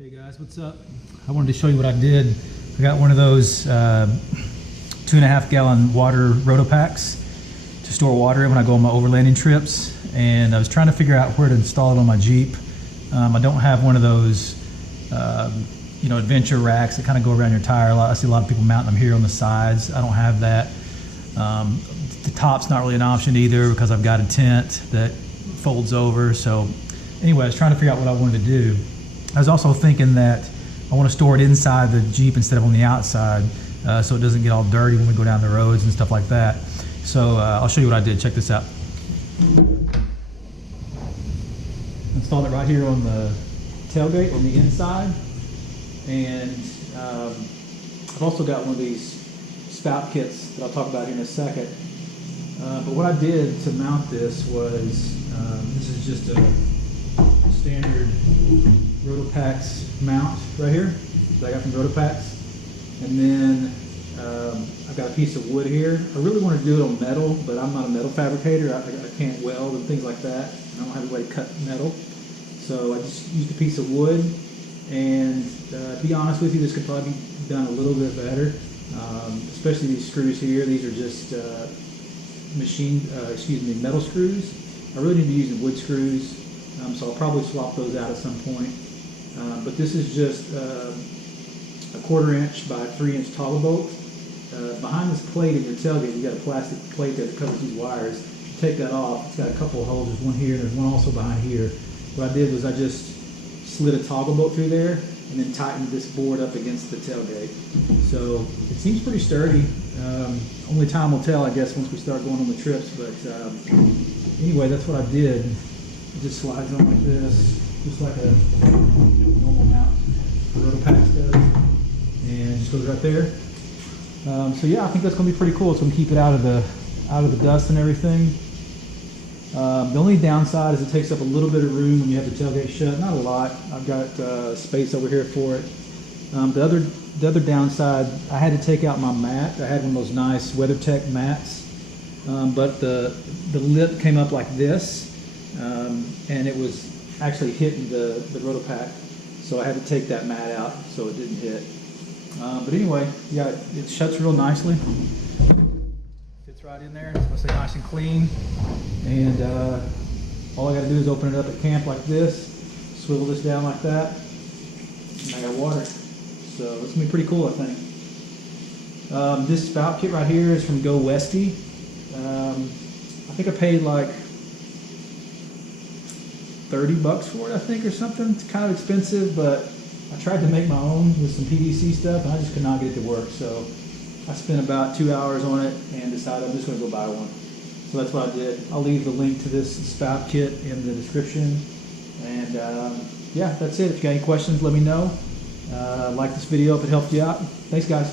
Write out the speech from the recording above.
Hey guys, what's up? I wanted to show you what I did. I got one of those 2.5 gallon water Rotopax to store water in when I go on my overlanding trips, and I was trying to figure out where to install it on my Jeep. I don't have one of those adventure racks that kind of go around your tire. I see a lot of people mounting them here on the sides. I don't have that. The top's not really an option either because I've got a tent that folds over. So anyway, I was trying to figure out what I wanted to do. I was also thinking that I want to store it inside the Jeep instead of on the outside, so it doesn't get all dirty when we go down the roads and stuff like that. So I'll show you what I did. Check this out. Installed it right here on the tailgate on the inside, and I've also got one of these spout kits that I'll talk about here in a second. But what I did to mount this was, this is just a standard Rotopax mount right here that I got from Rotopax, and then I've got a piece of wood here. I really want to do it on metal, but I'm not a metal fabricator. I can't weld and things like that. I don't have a way to cut metal, so I just used a piece of wood. And to be honest with you, this could probably be done a little bit better, especially these screws here. These are just metal screws. I really need to be using wood screws. So I'll probably swap those out at some point. But this is just a 1/4 inch by 3 inch toggle bolt. Behind this plate in your tailgate, you've got a plastic plate there that covers these wires. You take that off, it's got a couple of holes. There's one here, and there's one also behind here. What I did was I just slid a toggle bolt through there and then tightened this board up against the tailgate. So it seems pretty sturdy. Only time will tell, I guess, once we start going on the trips. But anyway, that's what I did. It just slides on like this, just like a normal mount the Rotopax does, and it just goes right there. So yeah, I think that's going to be pretty cool. It's going to keep it out of the dust and everything. The only downside is it takes up a little bit of room when you have the tailgate shut. Not a lot. I've got space over here for it. The other downside, I had to take out my mat. I had one of those nice WeatherTech mats, but the lip came up like this. And it was actually hitting the Rotopax, so I had to take that mat out so it didn't hit. But anyway, yeah, it shuts real nicely. Fits right in there. It's supposed to stay nice and clean. And all I got to do is open it up at camp like this, swivel this down like that, and I got water. So it's gonna be pretty cool, I think. This spout kit right here is from GoWesty. I think I paid like $30 for it, I think, or something. It's kind of expensive, but I tried to make my own with some PVC stuff, and I just could not get it to work. So I spent about 2 hours on it and decided I'm just going to go buy one. So that's what I did. I'll leave the link to this spout kit in the description. And yeah, that's it. If you got any questions, let me know. Like this video if it helped you out. Thanks, guys.